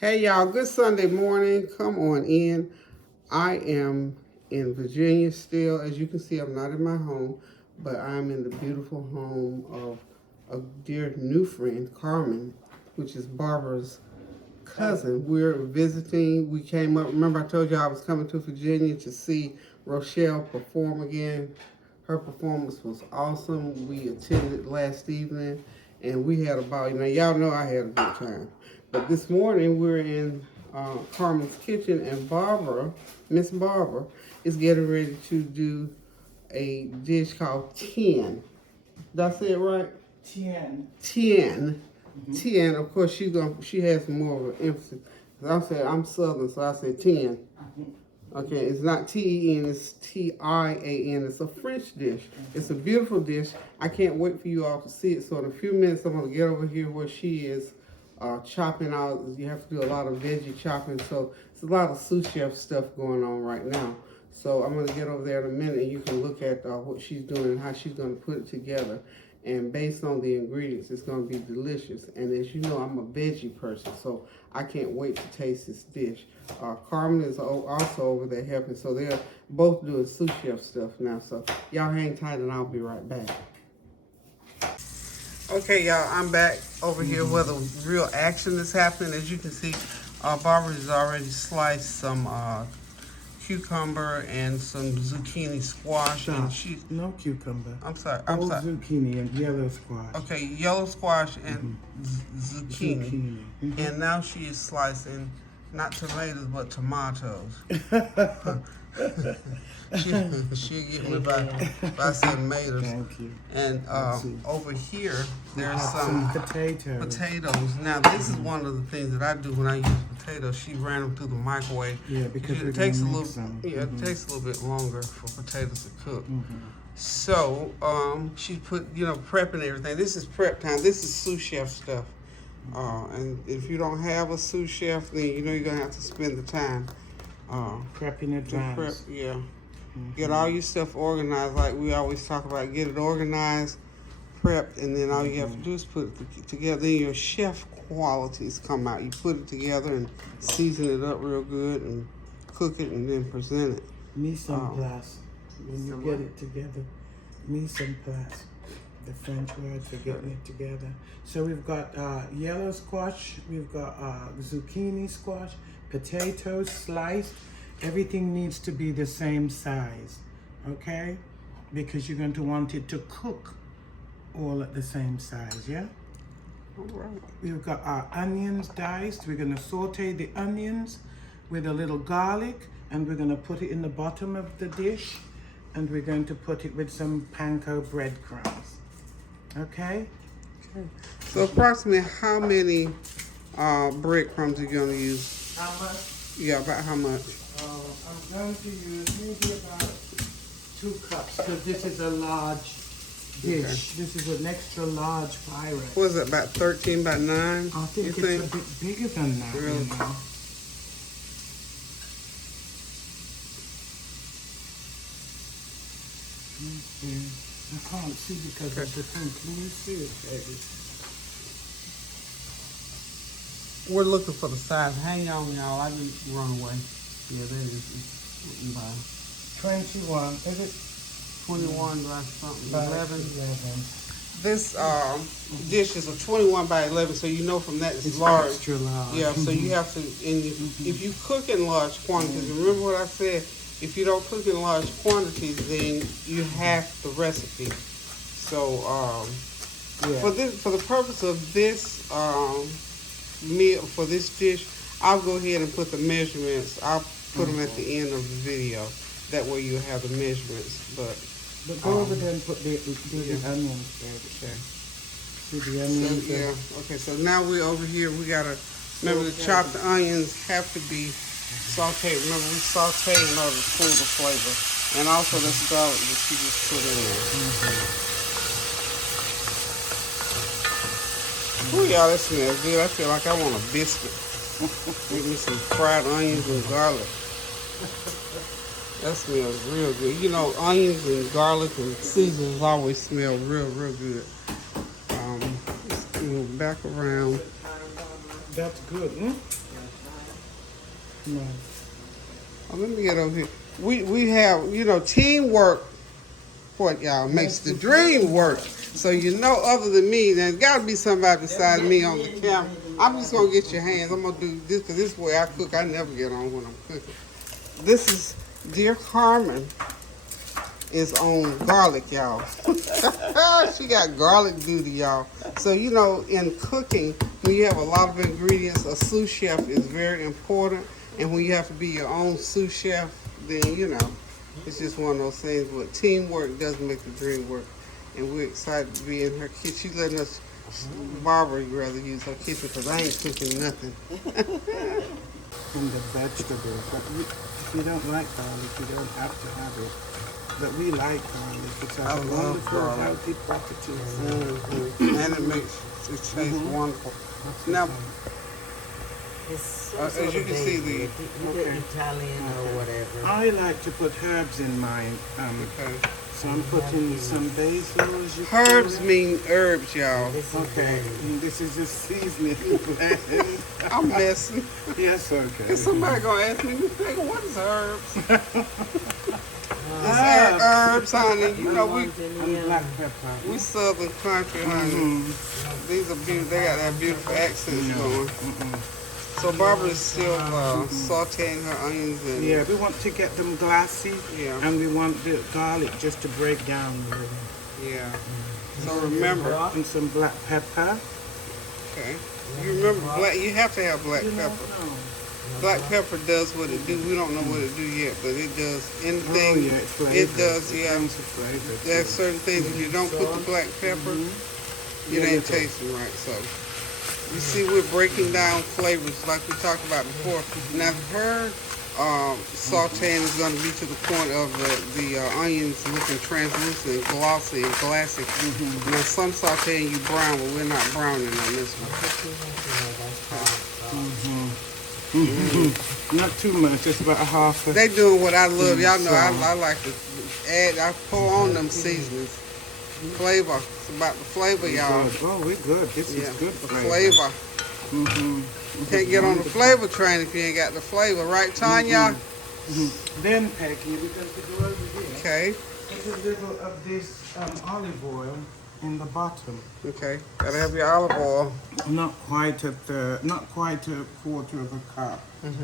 Hey y'all, good Sunday morning. Come on in. I am in Virginia still. As you can see, I'm not in my home, but I'm in the beautiful home of a dear new friend, Carmen, which is Barbara's cousin. We're visiting. We came up, remember I told you I was coming to Virginia to see Rochelle perform again. Her performance was awesome. We attended last evening and we had a ball. Now y'all know I had a good time. But this morning we're in Carmen's kitchen and Barbara, Miss Barbara, is getting ready to do a dish called Tian. Did I say it right? Tian. Tian. Tian, of course, she has more of an emphasis. I'm Southern, so I said 10. Okay, it's not T-E-N, it's T-I-A-N. It's a French dish. It's a beautiful dish. I can't wait for you all to see it. So in a few minutes, I'm going to get over here where she is chopping out. You have to do a lot of veggie chopping. So it's a lot of sous chef stuff going on right now. So I'm going to get over there in a minute and you can look at what she's doing and how she's going to put it together. And based on the ingredients, it's going to be delicious. And as you know, I'm a veggie person, so I can't wait to taste this dish. Carmen is also over there helping, so they're both doing sous chef stuff now. So y'all hang tight and I'll be right back. Okay, y'all, I'm back over here where the real action is happening. As you can see, Barbara has already sliced some cucumber and some zucchini squash. Stop. And she No cucumber. I'm sorry. Zucchini and yellow squash. Okay, yellow squash and zucchini. And now she is slicing not tomatoes but tomatoes. She'll get me by I said tomatoes. Thank you. And over here there's some potatoes. Now this is one of the things that I do when I use potatoes. She ran them through the microwave. Yeah, because it takes a little. It takes a little bit longer for potatoes to cook. So she put prepping everything. This is prep time. This is sous chef stuff. And if you don't have a sous chef, then you're gonna have to spend the time prep in advance. Get all your stuff organized, like we always talk about. Get it organized, prepped, and then all you have to do is put it together. Then your chef qualities come out. You put it together and season it up real good and cook it and then present it. Mise en place. When you get it together, mise en place. The French word for getting it together. So we've got yellow squash, we've got zucchini squash, potatoes sliced. Everything needs to be the same size, okay? Because you're going to want it to cook all at the same size, yeah? All right. We've got our onions diced. We're going to saute the onions with a little garlic, and we're going to put it in the bottom of the dish, and we're going to put it with some panko breadcrumbs. Okay? Okay. So approximately how many breadcrumbs are you going to use? How much? Yeah, about how much? I'm going to use maybe about 2 cups because this is a large dish. Okay. This is an extra large pirate. What is it, about 13 by 9? I think it's a bit bigger than that. Really? I can't see because of the thing. Can you see it, baby? We're looking for the size. Hang on, y'all. I didn't run away. Yeah, there it is. It's by 21. Is it? 21 by something. By 11. 11. This dish is a 21 by 11, so you know from that it's large. Extra large. Yeah, so you have to, and if you cook in large quantities, remember what I said, if you don't cook in large quantities, then you half the recipe. So for the purpose of this meal, for this dish, I'll go ahead and put the measurements. I'll put them at the end of the video. That way you have the measurements. But go over there and put the onions there. Okay. Do the onions. So, yeah. Okay. So now we're over here. We gotta remember the chopped onions have to be sauteed. Remember we saute in order to pull the flavor, and also this garlic that you just put in there. Ooh, y'all, that smells good. I feel like I want a biscuit. Give me some fried onions and garlic. That smells real good. You know, onions and garlic and seasonings always smell real good. Let's go back around. That's good, hmm? No. Oh, let me get over here. We have, you know, teamwork, what y'all, makes the dream work. So you know, other than me, there's got to be somebody beside me on the camera. I'm just going to get your hands. I'm going to do this because this is the way I cook. I never get on when I'm cooking. This is, dear Carmen is on garlic, y'all. She got garlic duty, y'all. So, you know, in cooking, when you have a lot of ingredients, a sous chef is very important. And when you have to be your own sous chef, then, you know, it's just one of those things. But teamwork does make the dream work. And we're excited to be in her kitchen. She's letting us, Barbara rather use her kitchen because I ain't cooking nothing. And the vegetables. But if you don't like garlic, you don't have to have it. But we like garlic. It's a wonderful, healthy property. And it makes it taste wonderful. Now, as you can see, the Italian or whatever. I like to put herbs in mine. So I'm putting some basil. Herbs mean herbs, y'all. Okay, and this is just seasoning. I'm messing. Yes, okay. Is somebody gonna ask me, what is herbs? It's herbs, honey. You know And black pepper. we southern country, honey. These are beautiful. They got that beautiful accents going. So Barbara is still sauteing her onions and Yeah, we want to get them glassy. Yeah. And we want the garlic just to break down a little. yeah. So remember, And some black pepper. okay. You remember black? You have to have black pepper. Black pepper does what it do. We don't know what it do yet, but it does anything. Oh, yeah, it flavors. It does. Yeah. It flavors. There's certain things if you don't put the black pepper, it ain't tasting right. So you see, we're breaking down flavors like we talked about before. Now her sauteing is going to be to the point of the onions looking translucent, glossy, and glassy. Now some sauteing you brown, but we're not browning on this one. Not too much, just about a half. They doing what I love. Y'all know I like to add. I pour on them seasonings. Flavor. It's about the flavor, y'all. Oh, we're good. This is good the flavor. You can't get on the flavor train if you ain't got the flavor, right, Tanya? Then, Peggy, we're going to go over here. Okay. Put a little of this olive oil in the bottom. Okay. Gotta have your olive oil. Not quite a quarter of a cup,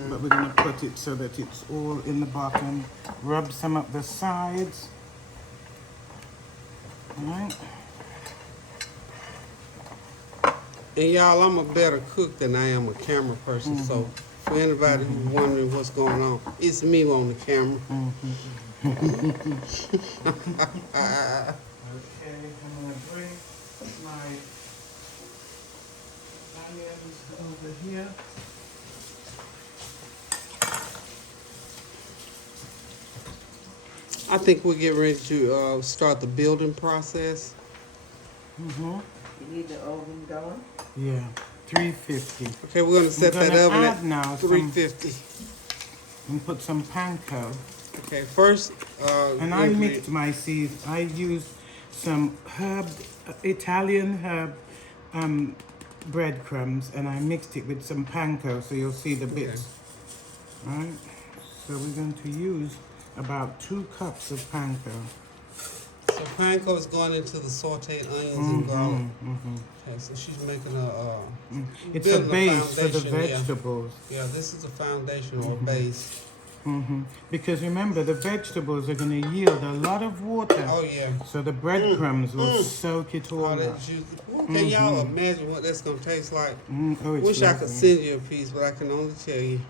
but we're going to put it so that it's all in the bottom. Rub some up the sides. All right. And y'all, I'm a better cook than I am a camera person. So for anybody who's wondering what's going on, it's me on the camera. Okay, I'm going to bring my onions over here. I think we'll get ready to start the building process. You need the oven going? Yeah, 350. Okay, we're gonna set that oven at now 350. And put some panko. Okay, first. And I mixed my seeds. I used some Italian herb breadcrumbs, and I mixed it with some panko, so you'll see the bits. All right. So we're going to use about 2 cups of panko. So panko is going into the sauteed onions and garlic. Okay, so she's making It's a base for the foundation, vegetables. Yeah, this is a foundation or a base. Because remember, the vegetables are going to yield a lot of water. Oh yeah. So the breadcrumbs will soak it all All up. that juice. Can y'all imagine what that's gonna taste like? Oh, it's Wish I could lovely. send you a piece, but I can only tell you.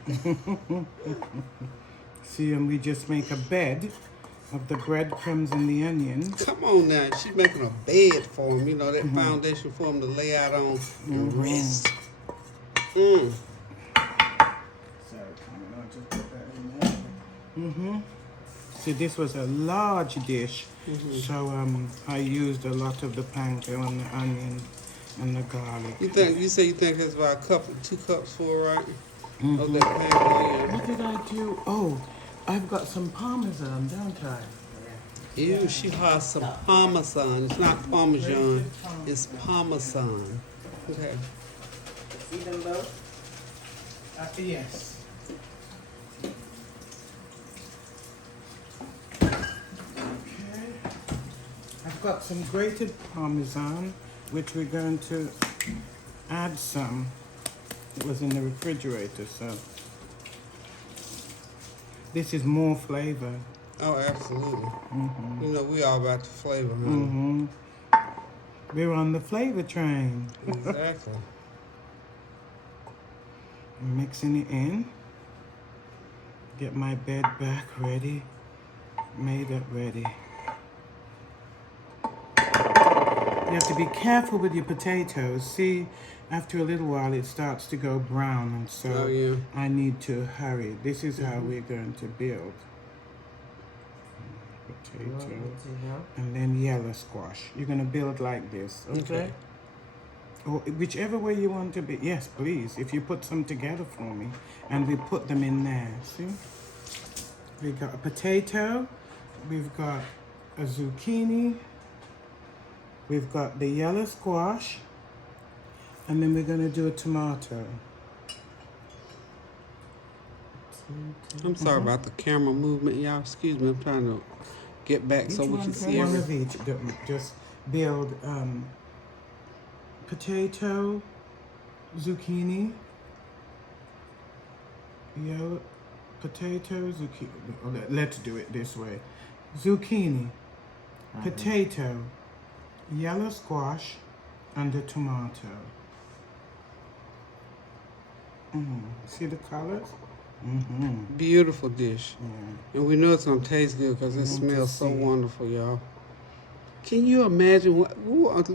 See, and we just make a bed of the breadcrumbs and the onions. Come on now, she's making a bed for him. You know that foundation for him to lay out on and rest. Sorry, I'll just put that in there. See, this was a large dish, so I used a lot of the panko and the onion and the garlic. You say you think it's about 2 cups full, right? Of that panko, What did I do? Oh, I've got some Parmesan, don't I? yeah. Ew, she has some Parmesan. It's not Parmesan, it's Parmesan. Okay. See them both? Yes. got some grated Parmesan, which we're going to add some. It was in the refrigerator, so this is more flavor. Oh, absolutely. You know, we all about the flavor, honey. Mm-hmm. We're on the flavor train. Exactly. I'm mixing it in. Get my bed back ready. Made up ready. You have to be careful with your potatoes. See, after a little while it starts to go brown, and so Oh, yeah. I need to hurry. This is how we're going to build. Potato. And then yellow squash. You're going to build like this, okay? Or whichever way you want to be. Yes, please. If you put some together for me. And we put them in there. See? We got a potato. We've got a zucchini. We've got the yellow squash. And then we're going to do a tomato. I'm sorry about the camera movement, y'all. Excuse me. I'm trying to get back so we can see one everything. of each. Just build potato, zucchini, yellow potato, zucchini. Let's do it this way. Zucchini, potato, yellow squash, and a tomato. See the colors? Beautiful dish. Yeah. And we know it's going to taste good because it smells so wonderful, y'all. Can you imagine what,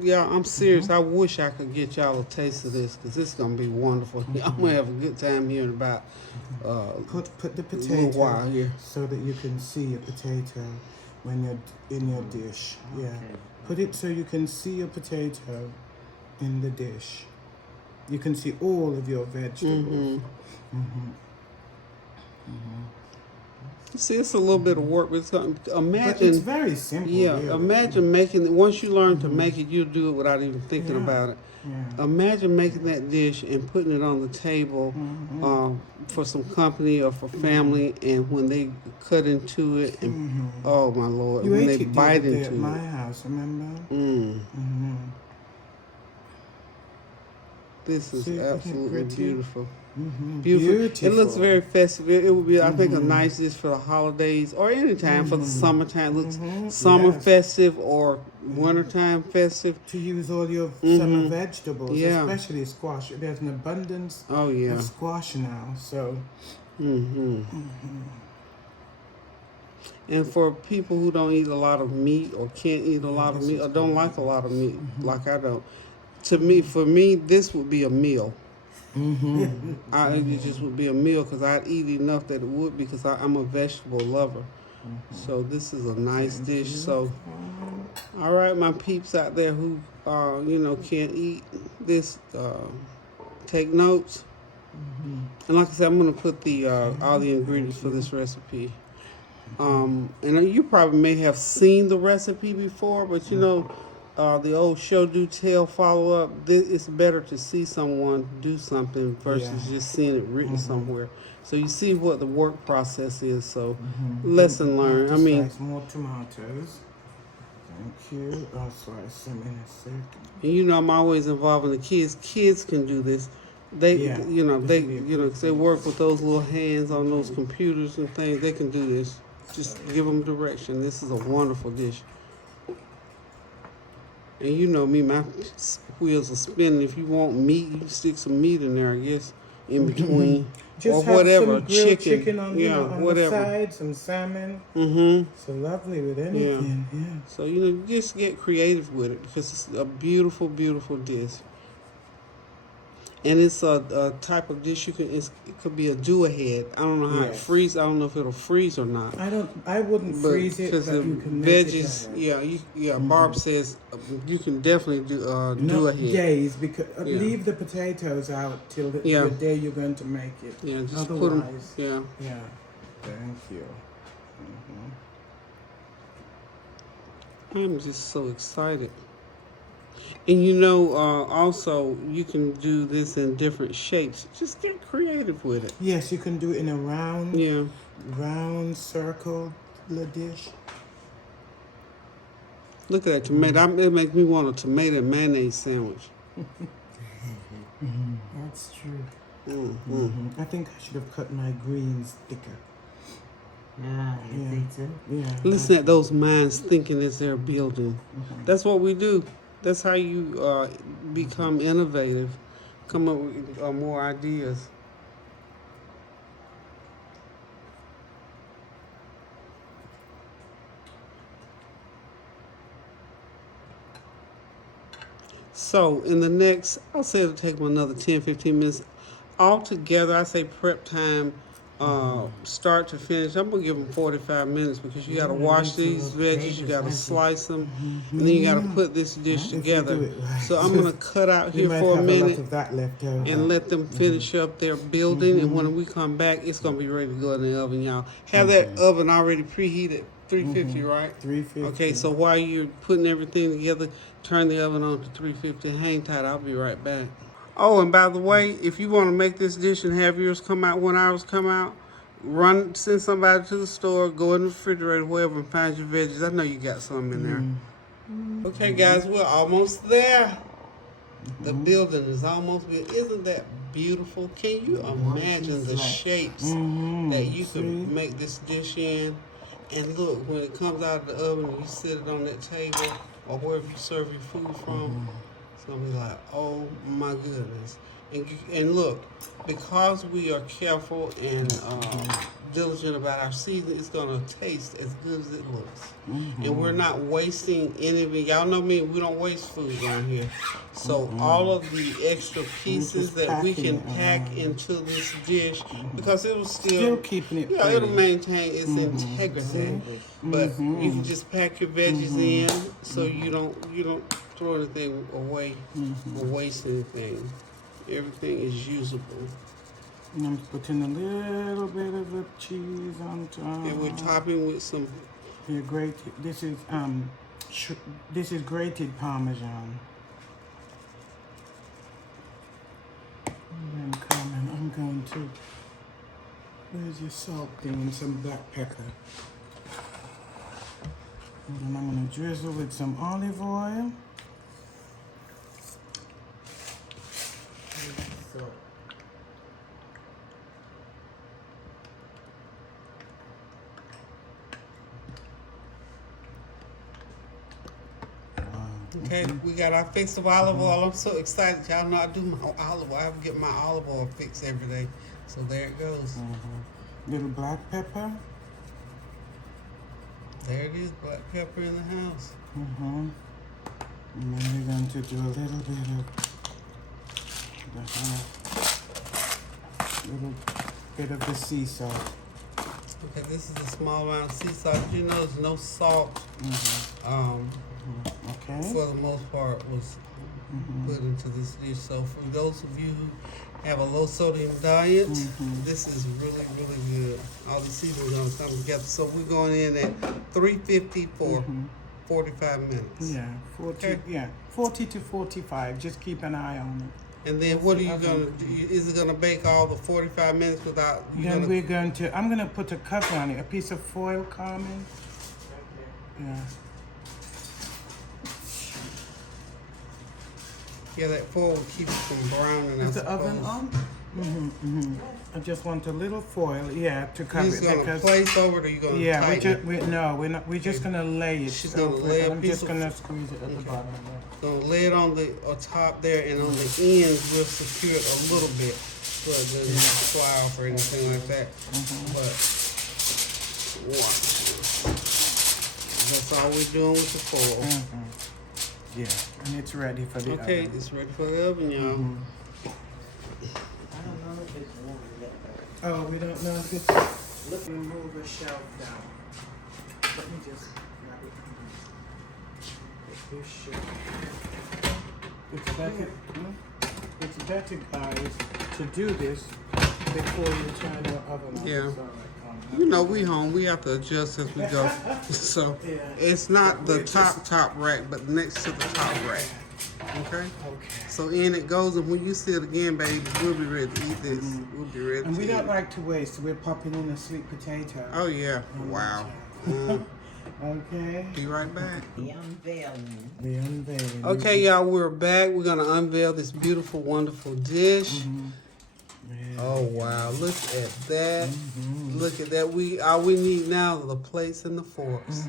y'all, I'm serious. I wish I could get y'all a taste of this because it's going to be wonderful. I'm going to have a good time here in about Put the a potato little while here. so that you can see a potato when you're in your dish. Yeah. Put it so you can see your potato in the dish. You can see all of your vegetables. See, it's a little bit of work, but it's gonna, imagine. But it's very simple. Yeah, really. imagine making it. Once you learn to make it, you'll do it without even thinking about it. Yeah. Imagine making that dish and putting it on the table for some company or for family, and when they cut into it, and oh my Lord, You when ate they it bite the other day into at my it. house, remember? This is See, isn't it absolutely pretty? beautiful. Beautiful. It looks very festive. It would be, I think, a nice dish for the holidays or any time for the summertime. It looks summer festive or wintertime festive. To use all your summer vegetables, Yeah. especially squash. There's an abundance Oh yeah. of squash now, so. And for people who don't eat a lot of meat or can't eat a lot of meat or don't like a lot of meat, like I don't, for me, this would be a meal. It just would be a meal because I'd eat enough that it would because I'm a vegetable lover. So this is a nice dish. So, all right, my peeps out there who can't eat this, take notes. And like I said, I'm gonna put the all the ingredients for this recipe. And you probably may have seen the recipe before, but the old show, do, tell, follow up. It's better to see someone do something versus just seeing it written somewhere. So you see what the work process is. So lesson learned. I mean, Slice more tomatoes. Thank you. I'll slice them in a second. and I'm always involving the kids. Kids can do this. They, Yeah. cause they work with those little hands on those computers and things. They can do this. Just give them direction. This is a wonderful dish. And you know me, my wheels are spinning. If you want meat, you can stick some meat in there, I guess, in between. Just or have whatever, some grilled chicken on, on whatever. the side, some salmon. So lovely with anything, yeah. So, just get creative with it because it's a beautiful, beautiful dish. And it's a type of dish it could be a do-ahead. I don't know how it freezes. I don't know if it'll freeze or not. I wouldn't freeze it, but the you can make veggies, it Barb says you can definitely do Not ahead. days, because leave the potatoes out till the day you're going to make it. Yeah, just Otherwise, put them. Yeah. Yeah. Thank you. I'm just so excited. And also you can do this in different shapes. Just get creative with it. Yes, you can do it in a round Yeah. circle dish. Look at that tomato. It makes me want a tomato and mayonnaise sandwich. That's true. I think I should have cut my greens thicker. Yeah, you think so? Yeah. Listen at those minds thinking as they're building. That's what we do. That's how you become innovative, come up with more ideas. So in the next, I'll say it'll take them another 10, 15 minutes. Altogether, I say prep time, start to finish, I'm going to give them 45 minutes because you got to wash these veggies, you got to slice them, and then you got to put this dish together. So I'm going to cut out here for a minute and let them finish up their building. And when we come back, it's going to be ready to go in the oven, y'all. Have that oven already preheated. 350, right? 350. Okay, so while you're putting everything together, turn the oven on to 350. Hang tight, I'll be right back. Oh, and by the way, if you want to make this dish and have yours come out when ours come out, send somebody to the store, go in the refrigerator, wherever, and find your veggies. I know you got some in there. Okay, guys, we're almost there. The building is almost built. Isn't that beautiful? Can you imagine the shapes that you could make this dish in? And look, when it comes out of the oven and you sit it on that table or wherever you serve your food from, it's going to be like, oh my goodness. And look, because we are careful and diligent about our seasoning, it's going to taste as good as it looks. And we're not wasting any of it. Y'all know me, we don't waste food around here. So all of the extra pieces that we can pack into this dish, because it will still keeping it pretty. It'll maintain its integrity. But you can just pack your veggies in so you don't throw anything away or waste anything. Everything is usable. And I'm putting a little bit of the cheese on top. And we're topping with some. Here, grated. This is grated Parmesan. And then I'm going to. Where's your salt thing and some black pepper? And then I'm going to drizzle with some olive oil. Okay, we got our fix of olive oil. I'm so excited. Y'all know I do my olive oil. I get my olive oil fix every day. So there it goes. Little black pepper. There it is, black pepper in the house. And then we're going to do a little bit of the sea salt. Okay, this is a small amount of sea salt. You know, there's no salt. For the most part, was put into this dish. So for those of you who have a low sodium diet, this is really, really good. All the seasonings are going to come together. So we're going in at 350 for 45 minutes. Yeah, 40 to 45. Just keep an eye on it. And then what are you going to do? Is it going to bake all the 45 minutes without... I'm going to put a cover on it, a piece of foil, Carmen. Yeah. Yeah, that foil will keep it from browning. Is the oven on? I just want a little foil, to cover it. You're going to place over it, or you're going to tighten it? We're just going to lay it. She's going to lay a I'm piece just going to squeeze it at the bottom. Going to lay it on the top there, and on the ends we'll secure it a little bit so it doesn't fly off or anything like that. But watch. That's all we're doing with the foil. Yeah, and it's ready for the oven. Okay, it's ready for the oven, y'all. I don't know if it's warm yet. Oh, we don't know if it's... Let me move the shelf down. Let me just grab it. This shelf. It's better, guys, to do this before you turn the oven on. Yeah. You know, we home. We have to adjust as we go. So it's not the top rack, but next to the top rack. Okay? So in it goes, and when you see it again, baby, we'll be ready to eat this. We'll be ready to eat. And we don't like to waste, so we're popping in a sweet potato. Oh, yeah. Wow. Okay. Be right back. The unveiling. The unveiling. Okay, y'all, we're back. We're gonna unveil this beautiful, wonderful dish. Yeah. Oh wow! Look at that! Look at that! All we need now are the plates and the forks.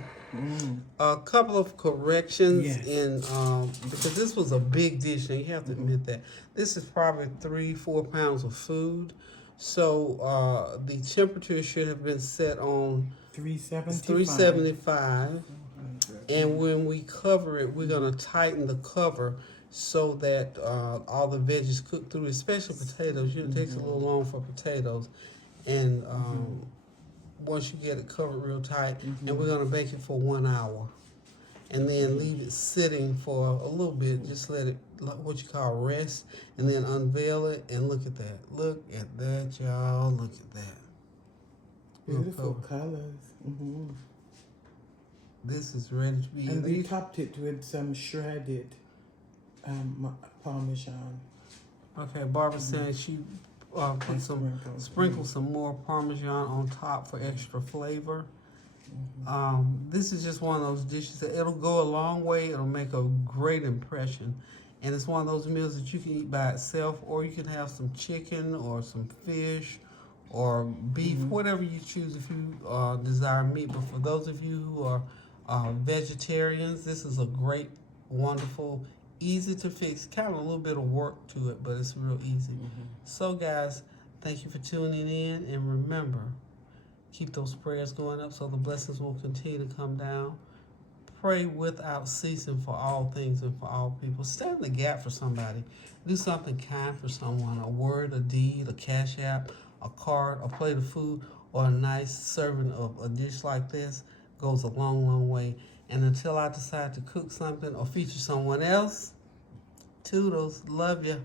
A couple of corrections in because this was a big dish, and you have to admit that this is probably 3-4 pounds of food. So the temperature should have been set on 375. And when we cover it, we're gonna tighten the cover so that all the veggies cook through, especially potatoes. It takes a little long for potatoes, and once you get it covered real tight, and we're gonna bake it for 1 hour, and then leave it sitting for a little bit. Just let it, what you call, rest, and then unveil it. And look at that! Look at that, y'all! Look at that! Beautiful colors. This is ready to be. And we topped it with some shredded Parmesan. Okay, Barbara said she put sprinkle some more Parmesan on top for extra flavor. This is just one of those dishes that it'll go a long way. It'll make a great impression, and it's one of those meals that you can eat by itself, or you can have some chicken or some fish or beef, whatever you choose if you desire meat. But for those of you who are vegetarians, this is a great, wonderful, easy to fix, kind of a little bit of work to it, but it's real easy. So guys, thank you for tuning in, and remember, keep those prayers going up so the blessings will continue to come down. Pray without ceasing for all things and for all people. Stand in the gap for somebody. Do something kind for someone. A word, a deed, a cash app, a card, a plate of food, or a nice serving of a dish like this goes a long, long way. And until I decide to cook something or feature someone else, toodles, love ya.